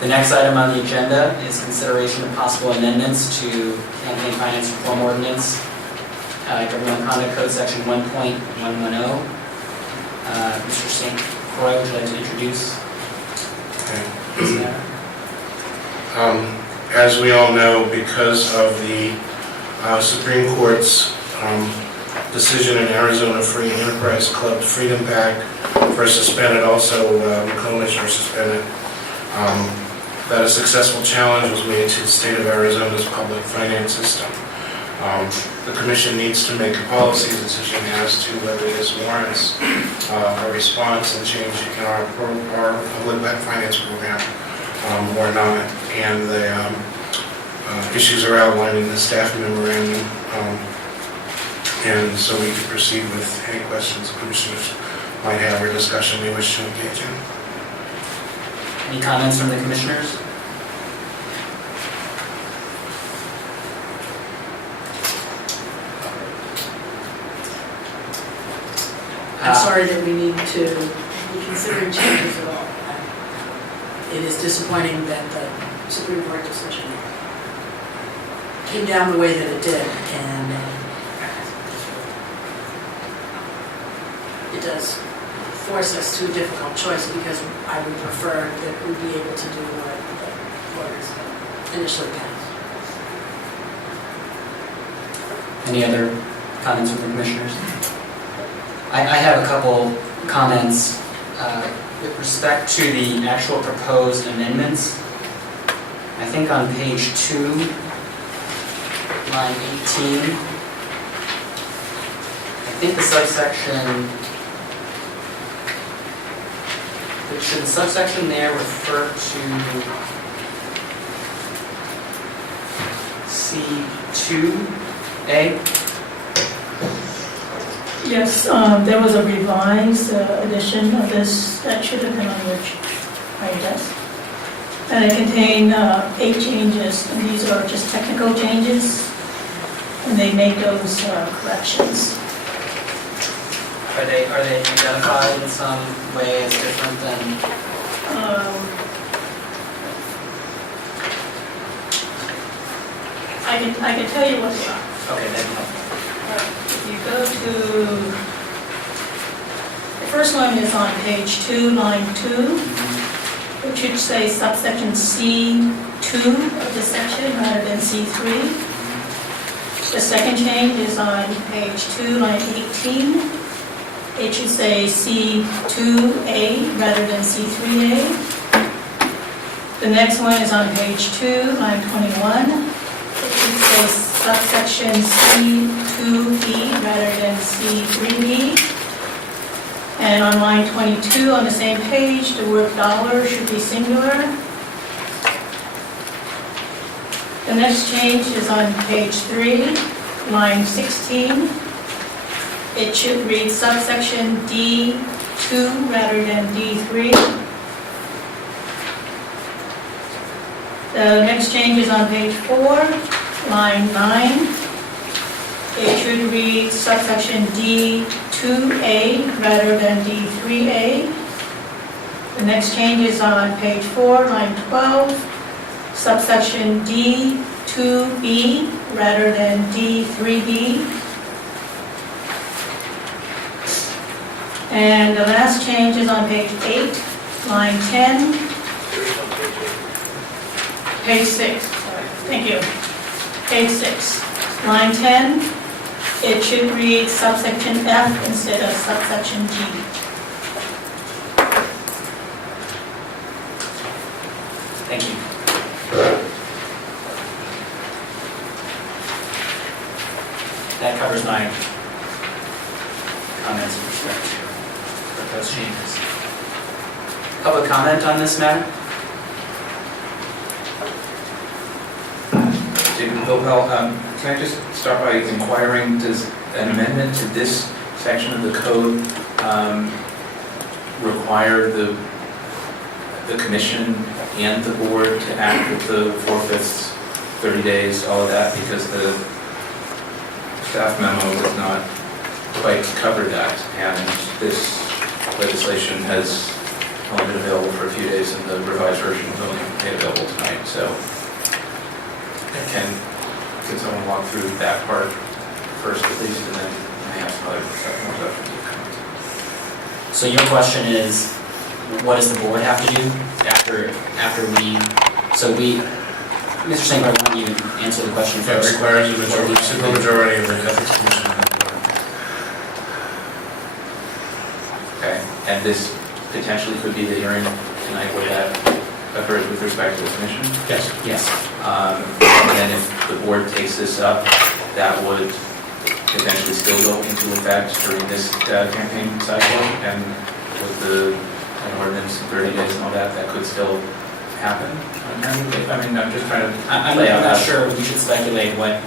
The next item on the agenda is consideration of possible amendments to Campaign Finance Reform Ordinance, Governmental Conduct Code Section 1.110. Mr. St. Croix, would you like to introduce this matter? As we all know, because of the Supreme Court's decision in Arizona Free Enterprise Club Freedom Pact for suspended, also McComish for suspended, that a successful challenge was made to the state of Arizona's public finance system. The Commission needs to make a policy decision as to whether this warrants a response and change in our public finance program or not. And the issues are outlined in the staff memorandum. And so we can proceed with any questions the Commissioners might have or discussion they wish to engage in. Any comments from the Commissioners? I'm sorry that we need to be considering changes at all. It is disappointing that the Supreme Court decision came down the way that it did, and it does force us to a difficult choice, because I would prefer that we be able to do what the voters initially passed. Any other comments from the Commissioners? I have a couple comments with respect to the actual proposed amendments. I think on page 2, line 18, I think the subsection, should the subsection there refer to C2A? Yes, there was a revised edition of this statute, depending on which I guess. And it contained 8 changes, and these are just technical changes, and they made those corrections. Are they identified in some way as different than? I can tell you what they are. Okay, that'd be helpful. If you go to, the first one is on page 2, line 2, which should say subsection C2 of the section rather than C3. The second change is on page 2, line 18. It should say C2A rather than C3A. The next one is on page 2, line 21. It should say subsection C2B rather than C3B. And on line 22 on the same page, the word dollar should be singular. The next change is on page 3, line 16. It should read subsection D2 rather than D3. The next change is on page 4, line 9. It should read subsection D2A rather than D3A. The next change is on page 4, line 12. Subsection D2B rather than D3B. And the last change is on page 8, line 10. Page 6, sorry, thank you. Page 6, line 10. It should read subsection F instead of subsection G. Thank you. That covers my comments with respect to proposed changes. Public comment on this matter? David Hopel, can I just start by inquiring, does an amendment to this section of the code require the commission and the board to act with the 4/5, 30 days, all of that, because the staff memo does not quite cover that, and this legislation has only been available for a few days, and the revised version was only made available tonight, so can someone walk through that part first at least, and then I have some other more questions. So your question is, what does the board have to do after Mr. St. Clair, why don't you answer the question It first? requires a supermajority of the Ethics Commission. Okay, and this potentially could be the hearing tonight where that occurs with respect to the commission? Yes. Yes. And then if the board takes this up, that would potentially still go into effect during this campaign cycle, and with an ordinance in 30 days and all that, that could still happen? I mean, I'm just trying to I'm lay out not how- sure we should speculate what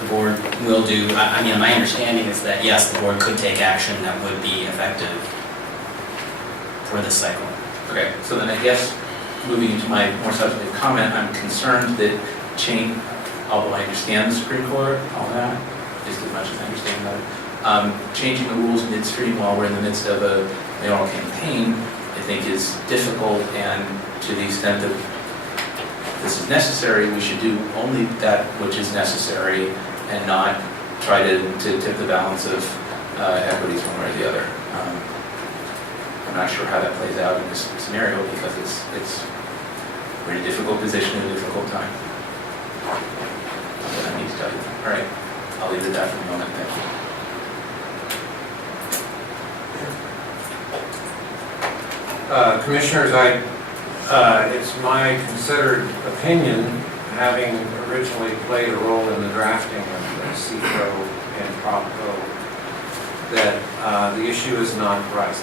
the board will do. I mean, my understanding is that, yes, the board could take action that would be effective for this cycle. Okay, so then I guess, moving into my more substantive comment, I'm concerned that although I understand the Supreme Court, all that, just as much as I understand that, changing the rules midstream while we're in the midst of a mayoral campaign, I think is difficult, and to the extent that this is necessary, we should do only that which is necessary and not try to tip the balance of equities one way or the other. I'm not sure how that plays out in this scenario because it's a very difficult position at a difficult time. That's what I need to tell you. All right, I'll leave it at that for the moment. Thank you. Commissioners, it's my considered opinion, having originally played a role in the drafting of the CPRO and PropCo, that the issue is not right.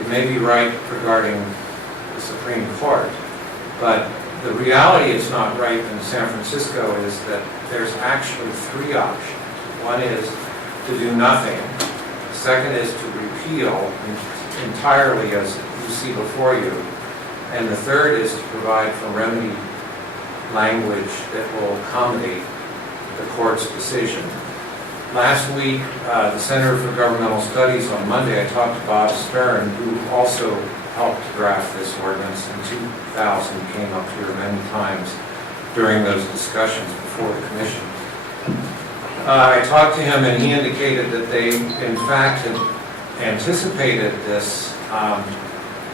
It may be right regarding the Supreme Court, but the reality it's not right in San Francisco is that there's actually three options. One is to do nothing. The second is to repeal entirely as you see before you. And the third is to provide for remedy language that will accommodate the court's decision. Last week, the Center for Governmental Studies on Monday, I talked to Bob Stern, who also helped draft this ordinance in 2000, came up here many times during those discussions before the commission. I talked to him and he indicated that they, in fact, had anticipated this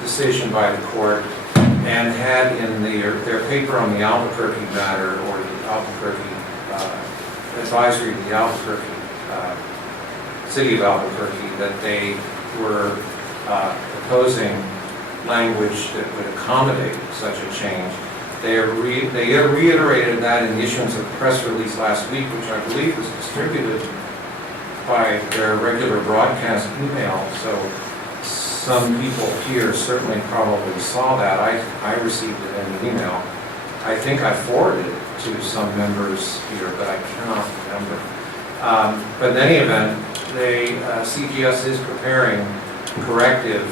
decision by the court and had in their paper on the Albuquerque matter, or the Albuquerque advisory to the Albuquerque city of Albuquerque, that they were proposing language that would accommodate such a change. They reiterated that in the issuance of the press release last week, which I believe was distributed by their regular broadcast email. So some people here certainly probably saw that. I received it in an email. I think I forwarded it to some members here, but I cannot remember. But in any event, CGS is preparing corrective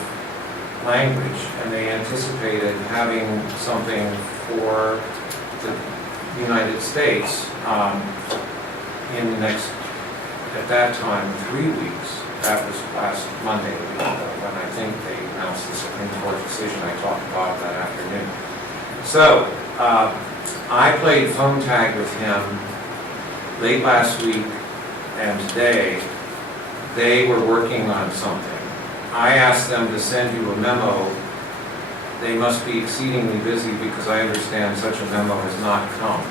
language, and they anticipated having something for the United States in the next, at that time, 3 weeks. That was last Monday, when I think they announced the Supreme Court decision. I talked about that afternoon. So, I played phone tag with him late last week and today. They were working on something. I asked them to send you a memo. They must be exceedingly busy because I understand such a memo has not come.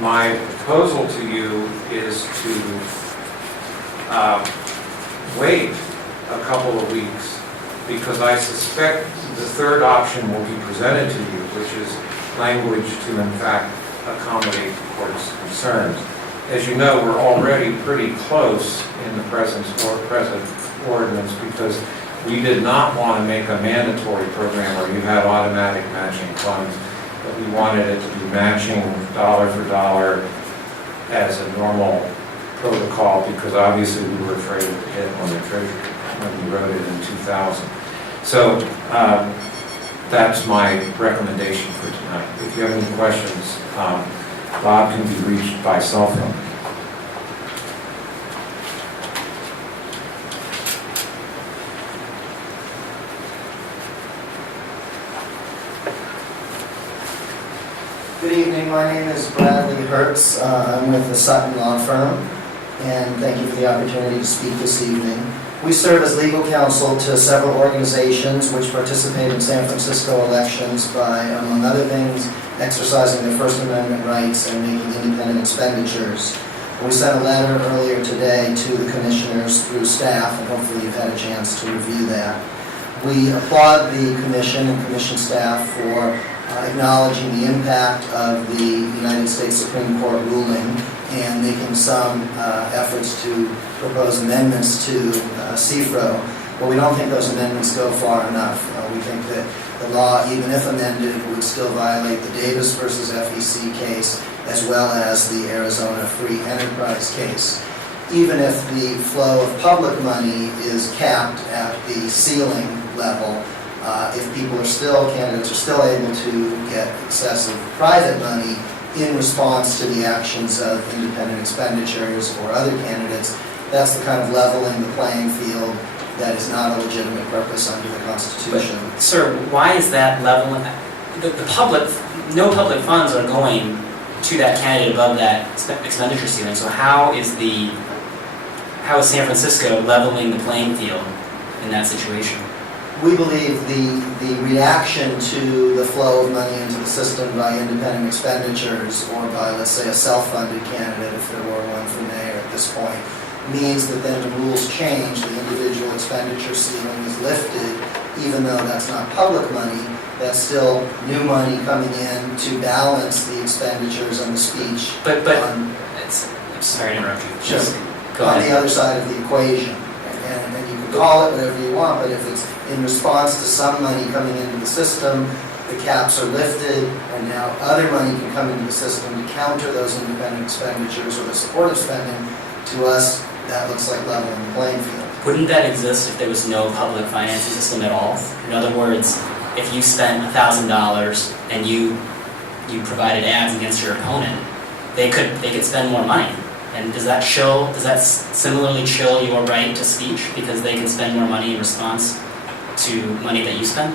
My proposal to you is to wait a couple of weeks, because I suspect the third option will be presented to you, which is language to, in fact, accommodate the court's concerns. As you know, we're already pretty close in the present ordinance, because we did not want to make a mandatory program where you have automatic matching funds, but we wanted it to be matching dollar for dollar as a normal protocol, because obviously we were afraid of the hit on the Treasury when we wrote it in 2000. So that's my recommendation for tonight. If you have any questions, Bob can be reached by cell phone. Good evening, my name is Bradley Hertz. I'm with the Sutton Law Firm, and thank you for the opportunity to speak this evening. We serve as legal counsel to several organizations which participate in San Francisco elections by, among other things, exercising their First Amendment rights and making independent expenditures. We sent a letter earlier today to the commissioners through staff, and hopefully you've had a chance to review that. We applaud the commission and commission staff for acknowledging the impact of the United States Supreme Court ruling and making some efforts to propose amendments to CFRO, but we don't think those amendments go far enough. We think that the law, even if amended, would still violate the Davis versus FEC case as well as the Arizona Free Enterprise case. Even if the flow of public money is capped at the ceiling level, if candidates are still able to get excessive private money in response to the actions of independent expenditures or other candidates, that's the kind of leveling the playing field that is not a legitimate purpose under the Constitution. But, sir, why is that leveling? No public funds are going to that candidate above that expenditure ceiling, so how is San Francisco leveling the playing field in that situation? We believe the reaction to the flow of money into the system by independent expenditures or by, let's say, a self-funded candidate, if there were one for mayor at this point, means that then the rules change, the individual expenditure ceiling is lifted, even though that's not public money, that's still new money coming in to balance the expenditures and the speech. But I'm sorry to interrupt you. Just go on ahead. the other side of the equation. And you can call it whatever you want, but if it's in response to some money coming into the system, the caps are lifted, and now other money can come into the system to counter those independent expenditures or the supportive spending. To us, that looks like leveling the playing field. Wouldn't that exist if there was no public financing system at all? In other words, if you spent $1,000 and you provided ads against your opponent, they could spend more money. And does that similarly chill your right to speech because they can spend more money in response to money that you spend?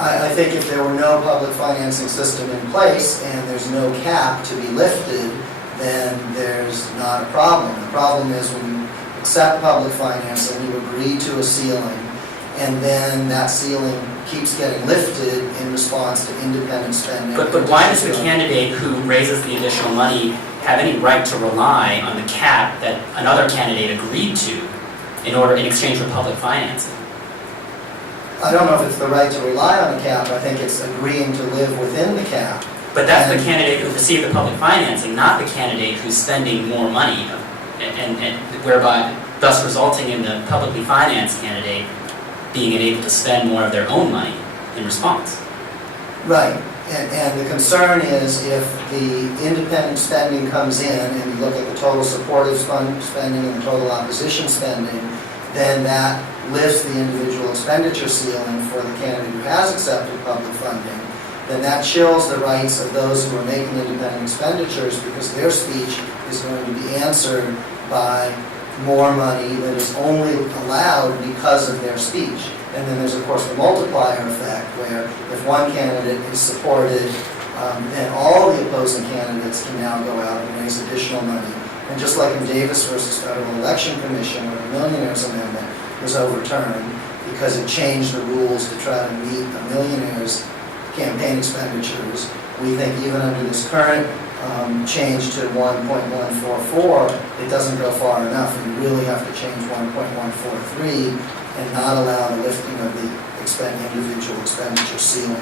I think if there were no public financing system in place and there's no cap to be lifted, then there's not a problem. The problem is when you accept public financing, you agree to a ceiling, and then that ceiling keeps getting lifted in response to independent spending. But why does the candidate who raises the additional money have any right to rely on the cap that another candidate agreed to in exchange for public financing? I don't know if it's the right to rely on the cap. I think it's agreeing to live within the cap. But that's the candidate who received the public financing, not the candidate who's spending more money, and whereby thus resulting in the publicly financed candidate being able to spend more of their own money in response. Right. And the concern is if the independent spending comes in and you look at the total supportive spending and the total opposition spending, then that lifts the individual expenditure ceiling for the candidate who has accepted public funding. Then that chills the rights of those who are making independent expenditures because their speech is going to be answered by more money that is only allowed because of their speech. And then there's, of course, the multiplier effect where if one candidate is supported, then all the opposing candidates can now go out and raise additional money. And just like in Davis versus Federal Election Commission, where the Millionaires Amendment was overturned because it changed the rules to try to meet a millionaire's campaign expenditures, we think even under this current change to 1.144, it doesn't go far enough. And you really have to change 1.143 and not allow the lifting of the individual expenditure ceiling.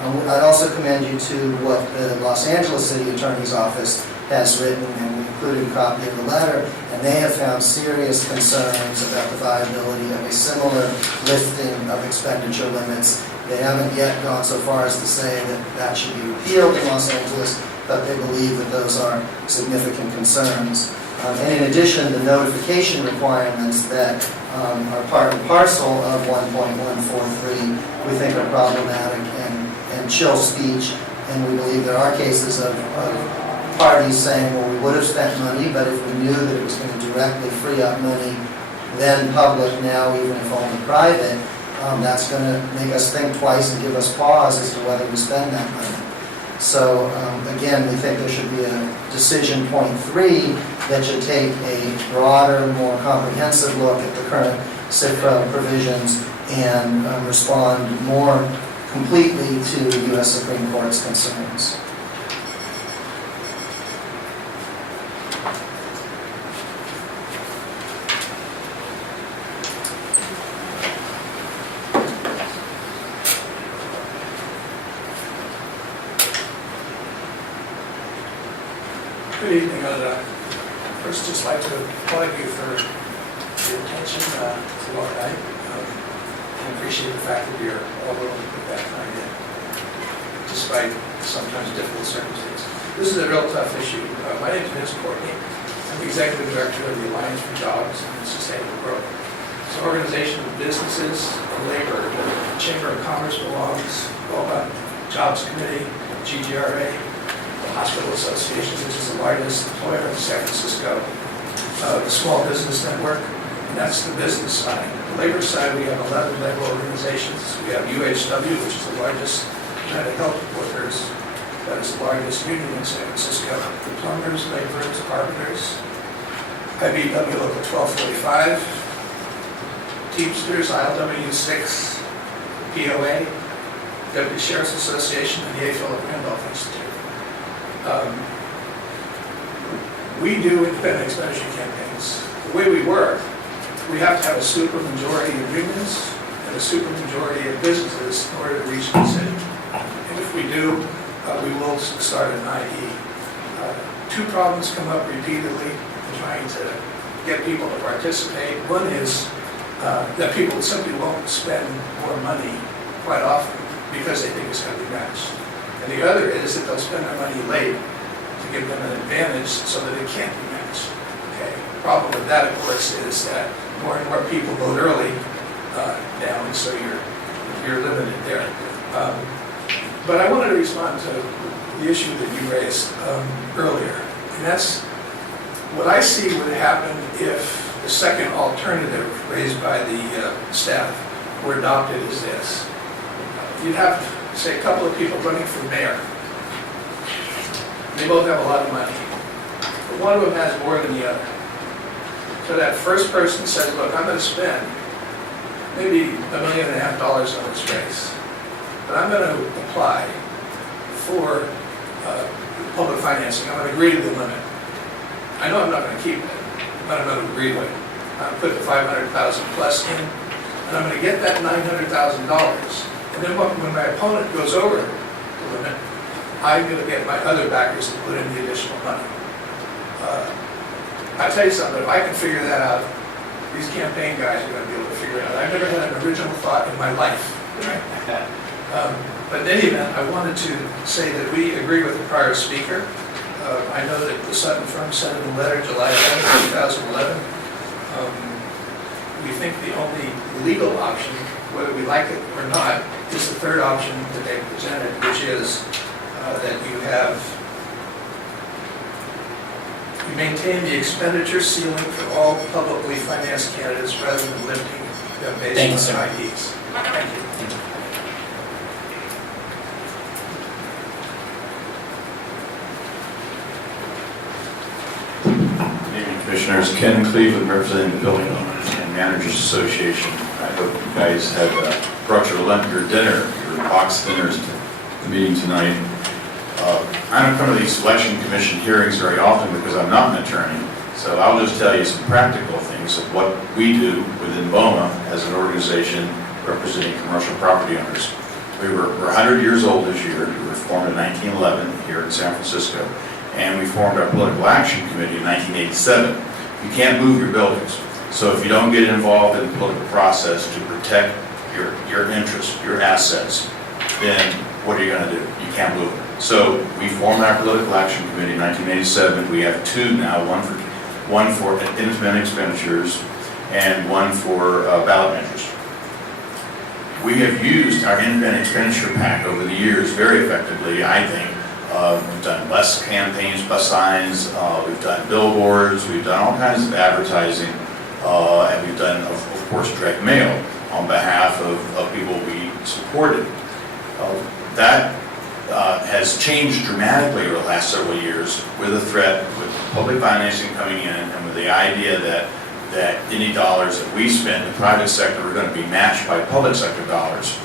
I'd also commend you to what the Los Angeles City Attorney's Office has written, and we included a copy of the letter, and they have found serious concerns about the viability of a similar lifting of expenditure limits. They haven't yet gone so far as to say that that should be repealed in Los Angeles, but they believe that those are significant concerns. And in addition, the notification requirements that are part and parcel of 1.143 we think are problematic and chill speech, and we believe there are cases of parties saying, well, we would have spent money, but if we knew that it was going to directly free up money, then public, now even if only private, that's going to make us think twice and give us pause as to whether we spend that money. So again, we think there should be a decision point 3 that should take a broader, more comprehensive look at the current CFRA provisions and respond more completely to the U.S. Supreme Court's concerns. Good evening. I'd first just like to applaud you for your attention throughout the night. And appreciate the fact that you're all willing to put that time in, despite sometimes difficult circumstances. This is a real tough issue. My name is Vince Courtney. I'm the Executive Director of the Alliance for Jobs and Sustainable Growth. It's an organization of businesses and labor. The Chamber of Commerce belongs, the Jobs Committee, GGRA, the Hospital Association, which is the largest employer in San Francisco, the Small Business Network, and that's the business side. The labor side, we have 11 labor organizations. We have UHW, which is the largest United Health Workers, that is the largest union in San Francisco. The plumbers, laborers, carpenters, IBEW Local 1245, Teamsters, ILW 6, POA, Deputy Sheriff's Association, and the A. Philip Randolph Institute. We do independent expenditure campaigns. The way we work, we have to have a supermajority of unions and a supermajority of businesses in order to reach the decision. And if we do, we will start an IE. Two problems come up repeatedly in trying to get people to participate. One is that people simply won't spend more money quite often because they think it's going to be matched. And the other is that they'll spend their money late to give them an advantage so that it can't be matched. Okay. The problem with that, of course, is that more and more people vote early now, and so you're limited there. But I wanted to respond to the issue that you raised earlier, and that's what I see would happen if the second alternative raised by the staff were adopted is this. You'd have, say, a couple of people running for mayor. They both have a lot of money, but one of them has more than the other. So that first person says, look, I'm going to spend maybe $1.5 million on this race, but I'm going to apply for public financing. I'm going to agree to the limit. I know I'm not going to keep it, but I'm going to agree to it. I'm going to put the $500,000 plus in, and I'm going to get that $900,000. And then when my opponent goes over the limit, I'm going to get my other backers to put in the additional money. I tell you something, if I can figure that out, these campaign guys are going to be able to figure it out. I've never had an original thought in my life. But in any event, I wanted to say that we agree with the prior speaker. I know that the Sutton firm sent in a letter July 11, 2011. We think the only legal option, whether we like it or not, is the third option that they presented, which is that you maintain the expenditure ceiling for all publicly financed candidates rather than lifting them based on IDs. Thank you. Good evening, Commissioners. Ken Cleveland, representing the Building Owners and Managers Association. I hope you guys have brought your dinner, your box dinners to the meeting tonight. I don't come to these election commission hearings very often because I'm not an attorney, so I'll just tell you some practical things of what we do within BOMA as an organization representing commercial property owners. We're 100 years old this year. We were formed in 1911 here in San Francisco, and we formed our political action committee in 1987. You can't move your buildings, so if you don't get involved in the political process to protect your interests, your assets, then what are you going to do? You can't move it. So we formed our political action committee in 1987. We have two now, one for independent expenditures and one for ballot measures. We have used our independent expenditure pack over the years very effectively, I think. We've done bus campaigns, bus signs, we've done billboards, we've done all kinds of advertising, and we've done, of course, direct mail on behalf of people we supported. That has changed dramatically over the last several years with the threat, with public financing coming in, and with the idea that any dollars that we spend in the private sector are going to be matched by public sector dollars.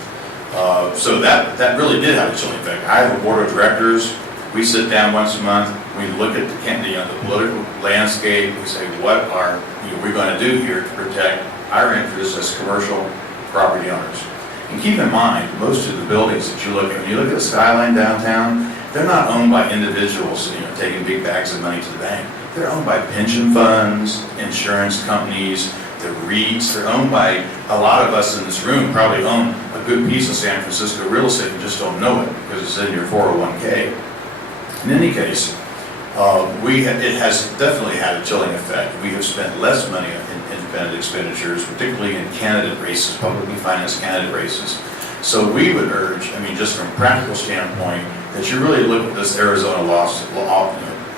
So that really did have a chilling effect. I have a board of directors. We sit down once a month. We look at the political landscape. We say, what are we going to do here to protect our interests as commercial property owners? And keep in mind, most of the buildings that you look at, when you look at the skyline downtown, they're not owned by individuals, taking big bags of money to the bank. They're owned by pension funds, insurance companies, the REITs. They're owned by a lot of us in this room. Probably own a good piece of San Francisco real estate and just don't know it because it's in your 401k. In any case, it has definitely had a chilling effect. We have spent less money in independent expenditures, particularly in candidate races, publicly financed candidate races. So we would urge, just from a practical standpoint, that you really look at this Arizona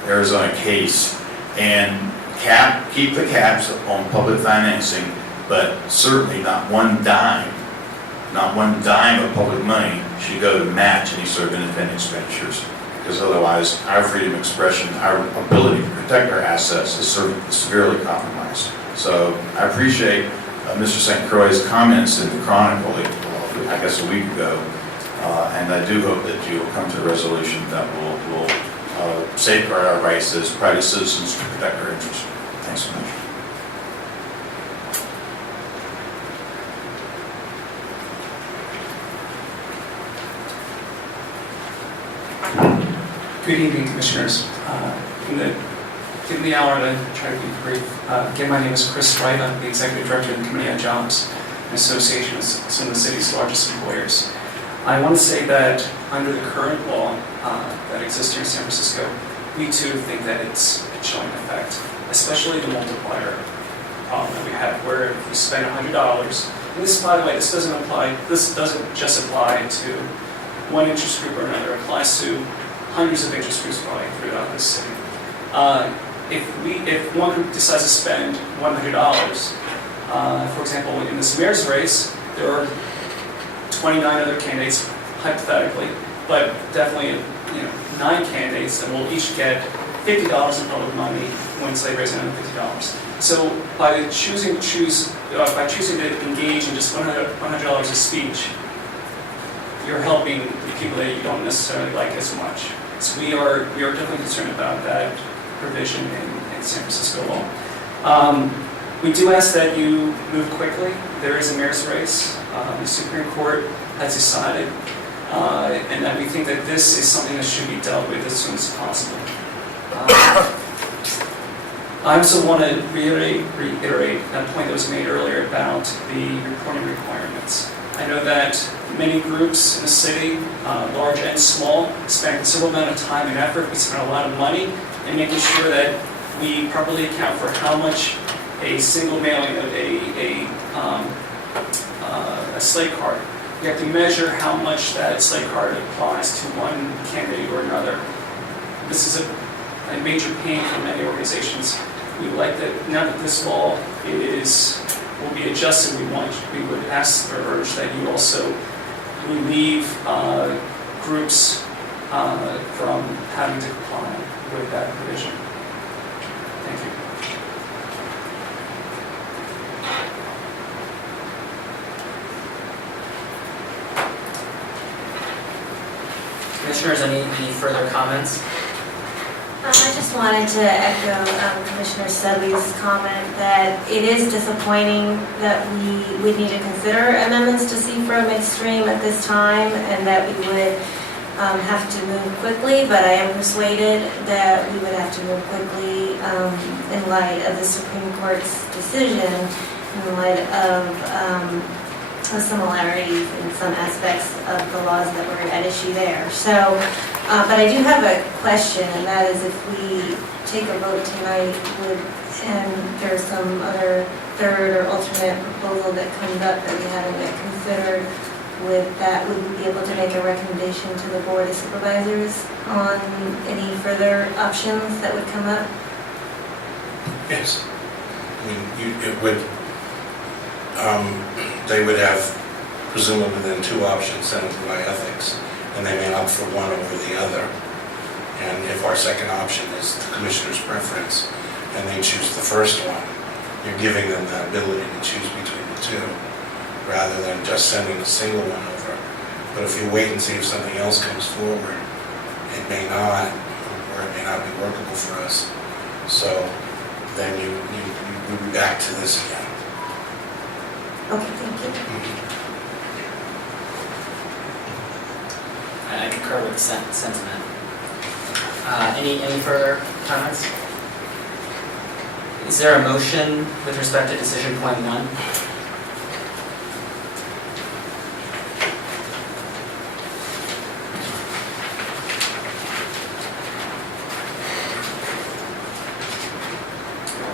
Arizona case and keep the caps on public financing, but certainly not one dime of public money should go to match any sort of independent expenditures. Because otherwise, our freedom of expression, our ability to protect our assets is severely compromised. So I appreciate Mr. St. Croix's comments in the Chronicle, I guess a week ago, and I do hope that you will come to a resolution that will safeguard our rights as private citizens to protect our interests. Thanks so much. Good evening, Commissioners. Given the hour, I'm going to try to be brief. Again, my name is Chris Wright. I'm the Executive Director of the Committee on Jobs, an association with some of the city's largest employers. I want to say that under the current law that exists here in San Francisco, we too think that it's a chilling effect, especially the multiplier problem that we have, where if you spend $100, and this, by the way, this doesn't just apply to one interest group or another, it applies to hundreds of interest groups probably throughout this city. If one group decides to spend $100, for example, in this mayor's race, there are 29 other candidates, hypothetically, but definitely 9 candidates that will each get $50 in public money when they raise another $50. So by choosing to engage in just $100 of speech, you're helping the people that you don't necessarily like as much. So we are definitely concerned about that provision in San Francisco law. We do ask that you move quickly. There is a mayor's race. The Supreme Court has decided, and that we think that this is something that should be dealt with as soon as possible. I also want to reiterate that point that was made earlier about the reporting requirements. I know that many groups in the city, large and small, spend a considerable amount of time and effort. We spend a lot of money in making sure that we properly account for how much a single mailing of a slate card. We have to measure how much that slate card applies to one candidate or another. This is a major pain for many organizations. We would like that now that this law will be adjusted. We would ask or urge that you also relieve groups from having to comply with that provision. Thank you. Commissioners, any further comments? I just wanted to echo Commissioner Selby's comment that it is disappointing that we would need to consider amendments to C4 midstream at this time, and that we would have to move quickly, but I am persuaded that we would have to move quickly in light of the Supreme Court's decision, in light of similarities in some aspects of the laws that were at issue there. So, but I do have a question, and that is if we take a vote tonight and there's some other third or alternate proposal that comes up that we haven't yet considered, would we be able to make a recommendation to the Board of Supervisors on any further options that would come up? Yes. They would have presumably then 2 options sent by ethics. and they may opt for one over the other. And if our second option is the commissioner's preference, and they choose the first one, you're giving them the ability to choose between the two, rather than just sending a single one over. But if you wait and see if something else comes forward, it may not, or it may not be workable for us. So then you would be back to this again. Okay, thank you. I concur with the sentiment. Any further comments? Is there a motion with respect to decision point 1?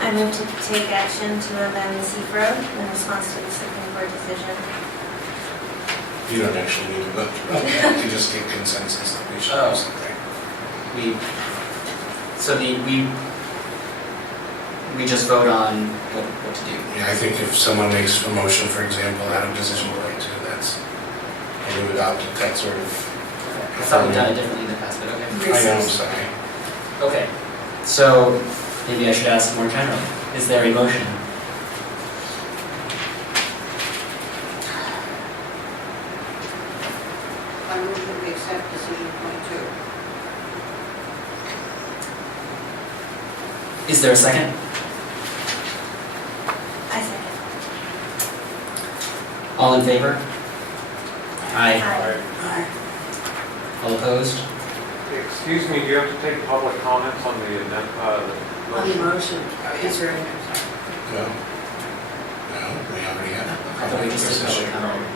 I move to take action to amend the CFRO in response to the Supreme Court decision. You don't actually need to vote. You just get consensus that we should do something. We just vote on what to do. Yeah, I think if someone makes a motion, for example, out of decision point 2, and we adopt it, that sort of. I thought we'd done it differently in the past, but okay. I know, I'm sorry. Okay, so maybe I should ask more generally. Is there a motion? I move that we accept decision point 2. Is there a second? I second. All in favor? Aye. Aye. All opposed? Excuse me, do you have to take public comments on the On the motion? motion, is there any? No? No, we already have. I thought we just did public comment.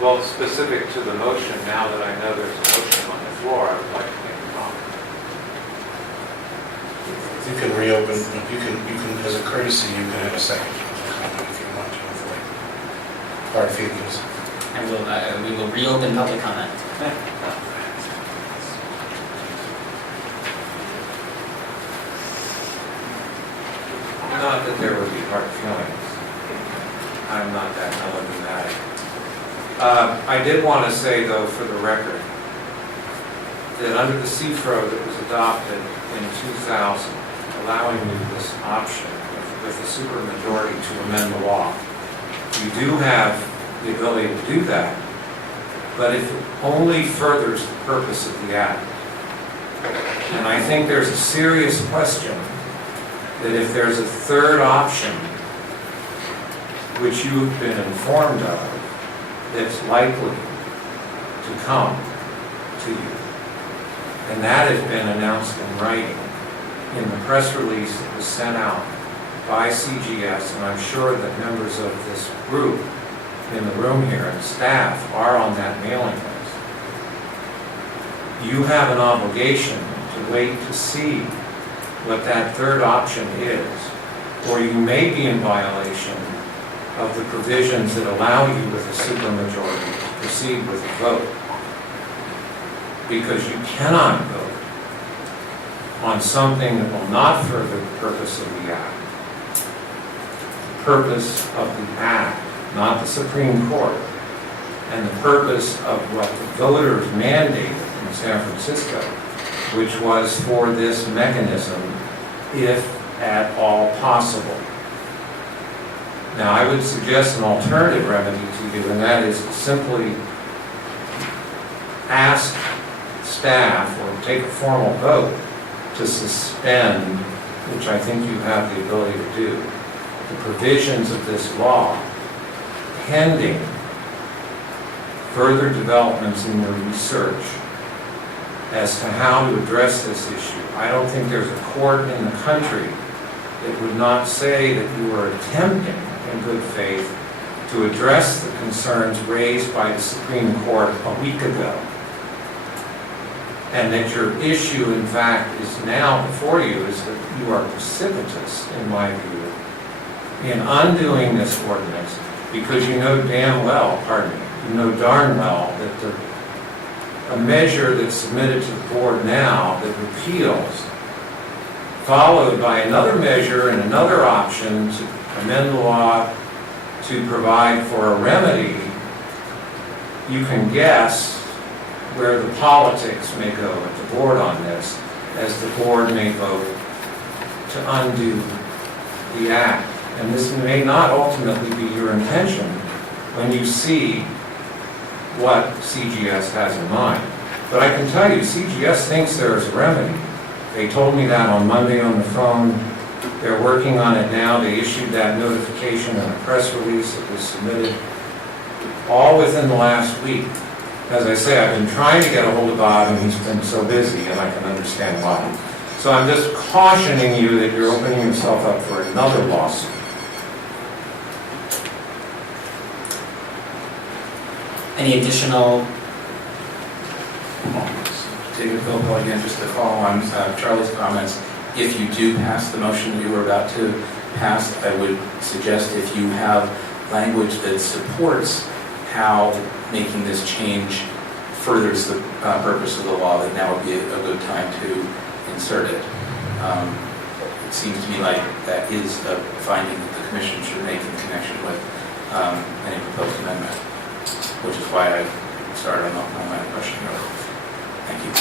Well, specific to the motion, now that I know there's a motion on the floor, I would like to make a comment. You can reopen, you can, as a courtesy, you can have a second comment if you want to avoid hard feelings. And we will reopen public comment. Not that there would be hard feelings. I'm not that melodramatic. I did want to say, though, for the record, that under the CFRO that was adopted in 2000, allowing you this option with a supermajority to amend the law, you do have the ability to do that, but it only furthers the purpose of the act. And I think there's a serious question that if there's a third option, which you've been informed of, that's likely to come to you, and that has been announced in writing in the press release that was sent out by CGS, and I'm sure that members of this group in the room here and staff are on that mailing list. You have an obligation to wait to see what that third option is, or you may be in violation of the provisions that allow you with a supermajority to proceed with a vote. Because you cannot vote on something that will not further the purpose of the act. The purpose of the act, not the Supreme Court, and the purpose of what the voters mandated in San Francisco, which was for this mechanism, if at all possible. Now, I would suggest an alternative remedy to you, and that is to simply ask staff or take a formal vote to suspend, which I think you have the ability to do, the provisions of this law pending further developments in your research as to how to address this issue. I don't think there's a court in the country that would not say that you were attempting in good faith to address the concerns raised by the Supreme Court a week ago. And that your issue, in fact, is now before you is that you are precipitous, in my view, in undoing this ordinance, because you know damn well, you know darn well that a measure that's submitted to the board now that repeals, followed by another measure and another option to amend the law to provide for a remedy, you can guess where the politics may go at the board on this, as the board may vote to undo the act. And this may not ultimately be your intention when you see what CGS has in mind. But I can tell you, CGS thinks there is a remedy. They told me that on Monday on the phone. They're working on it now. They issued that notification in a press release that was submitted all within the last week. As I say, I've been trying to get a hold of Bob, and he's been so busy, and I can understand why. So I'm just cautioning you that you're opening yourself up for another lawsuit. Any additional, David Philpott, again, just to follow on Charlie's comments, if you do pass the motion that you were about to pass, I would suggest if you have language that supports how making this change furthers the purpose of the law, then now would be a good time to insert it. It seems to me like that is a finding that the Commission should make in connection with any proposed amendment, which is why I started on my question earlier. Thank you.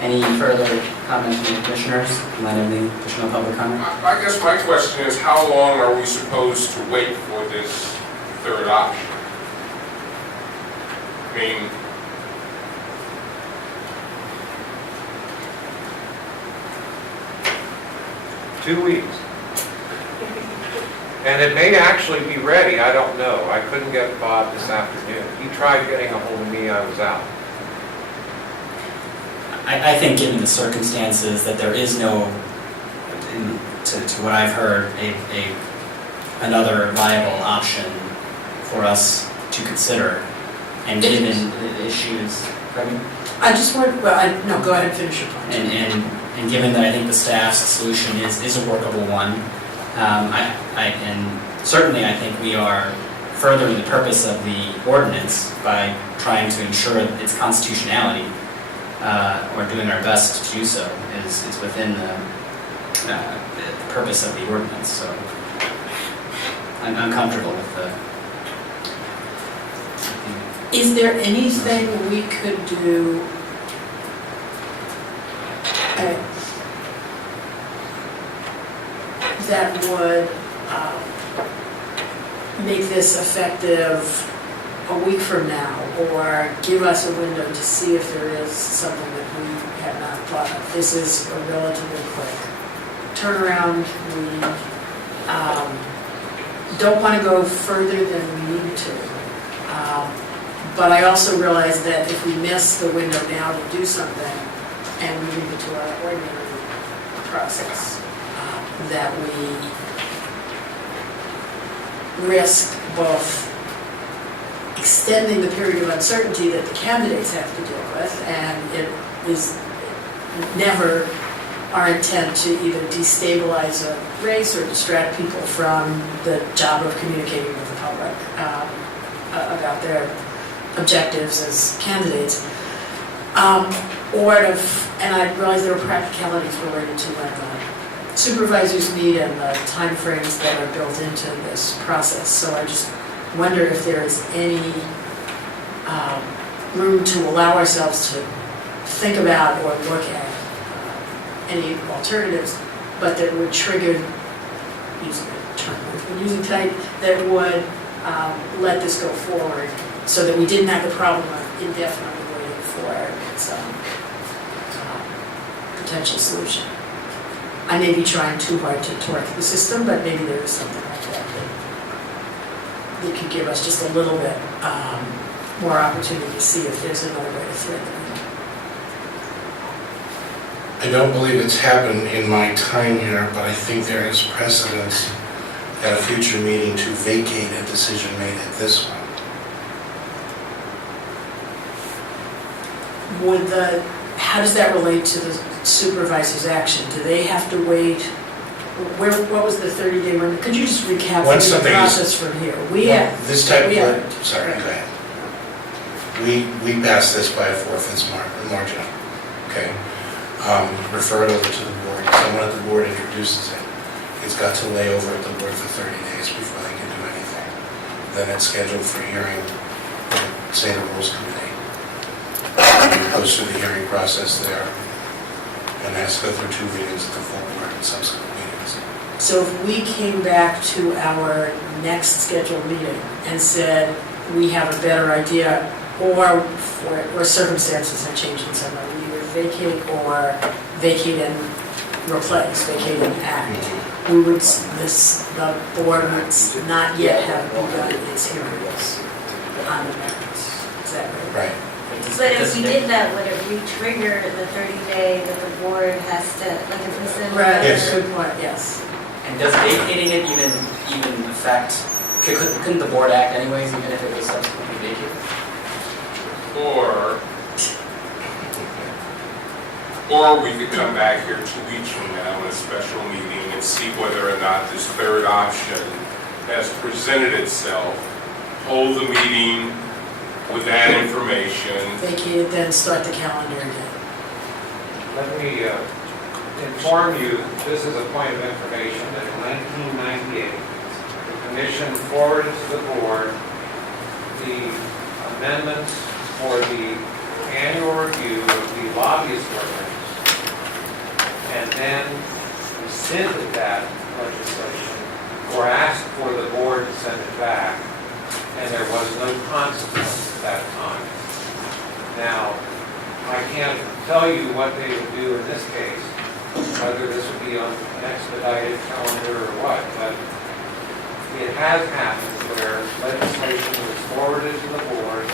any further comments from the commissioners in light of the additional public comment? I guess my question is, how long are we supposed to wait for this third option? I mean, Two weeks. And it may actually be ready, I don't know. I couldn't get Bob this afternoon. He tried getting a hold of me, I was out. I think given the circumstances that there is no, to what I've heard, another viable option for us to consider, and given the issues, pardon me? I just want, well, no, go ahead and finish your point. And given that I think the staff's solution is a workable one, and certainly I think we are furthering the purpose of the ordinance by trying to ensure its constitutionality, or doing our best to do so, is within the purpose of the ordinance. So I'm comfortable with the. Is there anything we could do that would make this effective a week from now, or give us a window to see if there is something that we have not thought of? This is a relatively quick turnaround. We don't want to go further than we need to. But I also realize that if we miss the window now to do something, and we leave it to our ordinary process, that we risk both extending the period of uncertainty that the candidates have to deal with, and it is never our intent to either destabilize a race or distract people from the job of communicating with the public about their objectives as candidates. And I realize there are practicalities related to when the supervisors meet and the timeframes that are built into this process. So I just wonder if there is any room to allow ourselves to think about or look at any alternatives, but that would trigger, using the term we're using tonight, that would let this go forward so that we didn't have the problem of indefinitely waiting for some potential solution. I may be trying too hard to torque the system, but maybe there is something like that that could give us just a little bit more opportunity to see if there's another way to thread the needle. I don't believe it's happened in my time here, but I think there is precedence at a future meeting to vacate a decision made at this one. How does that relate to the supervisor's action? Do they have to wait? What was the 30-day window? Could you just recap Once the something is- process from here? This type we of, have- sorry, go ahead. We passed this by a 4/5 margin, okay? Refer it over to the board. Someone at the board introduces it. It's got to lay over at the board for 30 days before they can do anything. Then it's scheduled for hearing say, the Rules Committee. It goes through the hearing process there, and has to go through 2 readings at the full board and subsequent meetings. So if we came back to our next scheduled meeting and said, we have a better idea, or circumstances have changed in some way, we either vacate or vacate and replace, vacate and act, we would, the board would not yet have begun its hearings on the merits. Is that right? Right. But if we did that, would it re-trigger the 30-day that the board has to, like if we send? Right, Yes. good point, yes. And does vacating it even affect, couldn't the board act anyways, even if it was subsequently vacated? Or we could come back here 2 weeks from now in a special meeting and see whether or not this third option has presented itself, hold the meeting with that information. Vacate, then start the calendar again. Let me inform you, this is a point of information, that in 1998, the commission forwarded to the board the amendments for the annual review of the lobbyist ordinance, and then rescinded that legislation, or asked for the board to send it back, and there was no consequence at that time. Now, I can't tell you what they would do in this case, whether this would be on an expedited calendar or what, but it has happened where legislation was forwarded to the board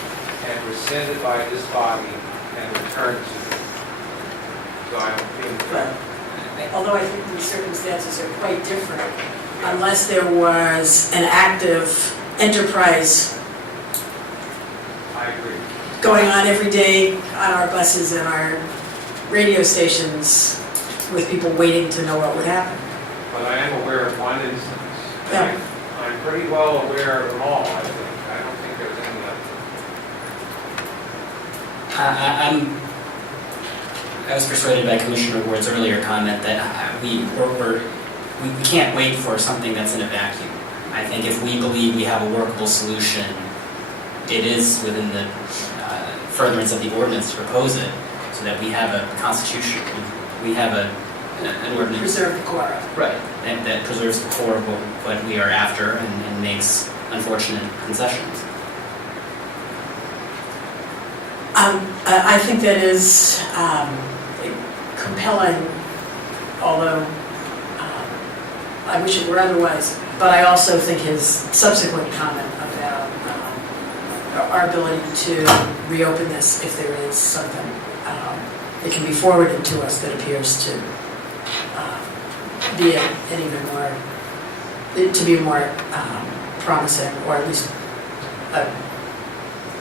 and rescinded by this body and returned to the. So I'm being fair. Although I think these circumstances are quite different, unless there was an active enterprise I agree. going on every day on our buses and our radio stations with people waiting to know what would happen. But I am aware of one instance. Yeah. I'm pretty well aware of them all, I think. I don't think there's any other. I was persuaded by Commissioner Ward's earlier comment that we can't wait for something that's in a vacuum. I think if we believe we have a workable solution, it is within the furtherance of the ordinance to propose it, so that we have a constitution, we have an ordinance. Preserve the core. Right, that preserves the core of what we are after and makes unfortunate concessions. I think that is compelling, although I wish it were otherwise. But I also think his subsequent comment about our ability to reopen this if there is something that can be forwarded to us that appears to be an even more, to be more promising, or at least a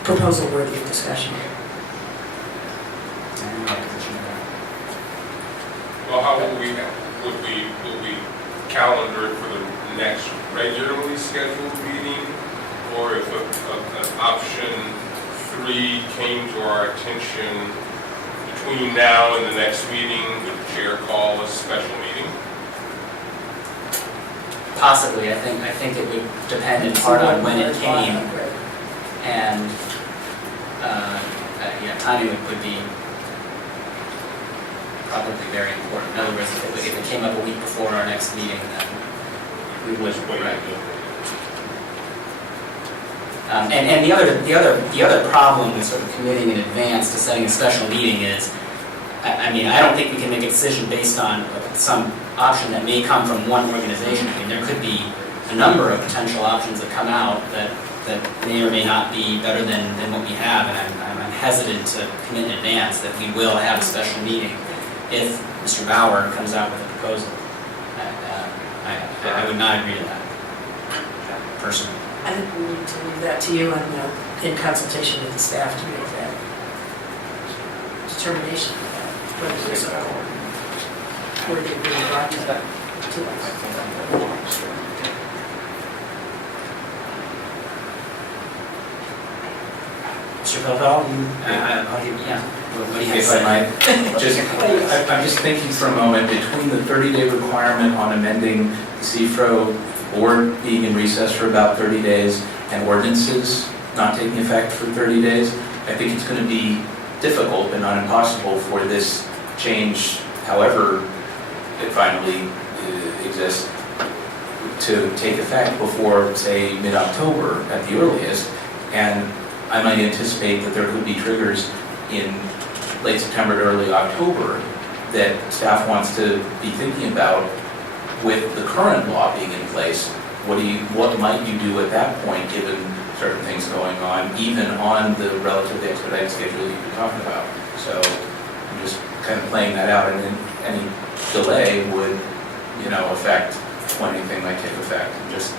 proposal worthy of discussion. Well, how will we calendar it for the next regularly scheduled meeting? Or if an option 3 came to our attention between now and the next meeting, would the chair call a special meeting? Possibly, I think it would depend in part on when it came, and timing would be probably very important. In other words, if it came up a week before our next meeting, then we would. Right. And the other problem with sort of committing in advance to setting a special meeting is, I don't think we can make a decision based on some option that may come from one organization. I mean, there could be a number of potential options that come out that may or may not be better than what we have, and I'm hesitant to commit in advance that we will have a special meeting if Mr. Bauer comes out with a proposal. I would not agree to that, personally. I think we need to leave that to you and in consultation with the staff to make that determination of that, whether there's a worthy of being brought to us. Mr. Pelfel, what do you have to If I say? might, I'm just thinking for a moment, between the 30-day requirement on amending the CFRO board being in recess for about 30 days and ordinances not taking effect for 30 days. I think it's going to be difficult but not impossible for this change, however it finally exists, to take effect before, say, mid-October at the earliest. And I might anticipate that there could be triggers in late September to early October that staff wants to be thinking about with the current law being in place. What might you do at that point, given certain things going on, even on the relatively expedited schedule you've been talking about? So I'm just kind of playing that out, and then any delay would, affect when anything might take effect. I'm just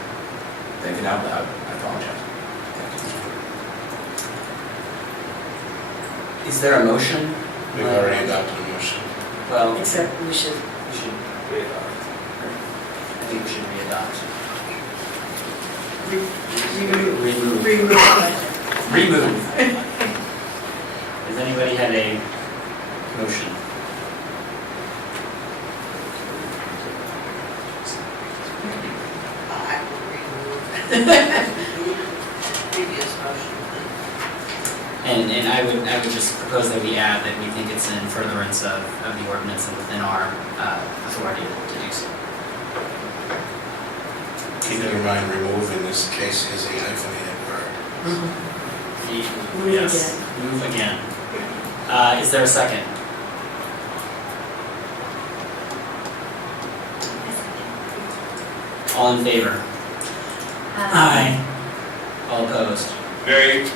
thinking out loud. I apologize. Is there a motion? We've already adopted a motion. Well, Except we should, we should re-adopt. I think we should re-adopt. remove. Remove. Does anybody have a motion? I will remove previous motion. And I would just propose that we add that we think it's in furtherance of the ordinance and within our authority to do so. Keep in mind, remove in this case is a hyphenated word. Move Yes, move again. Is there a second? All in favor? All opposed? Nay.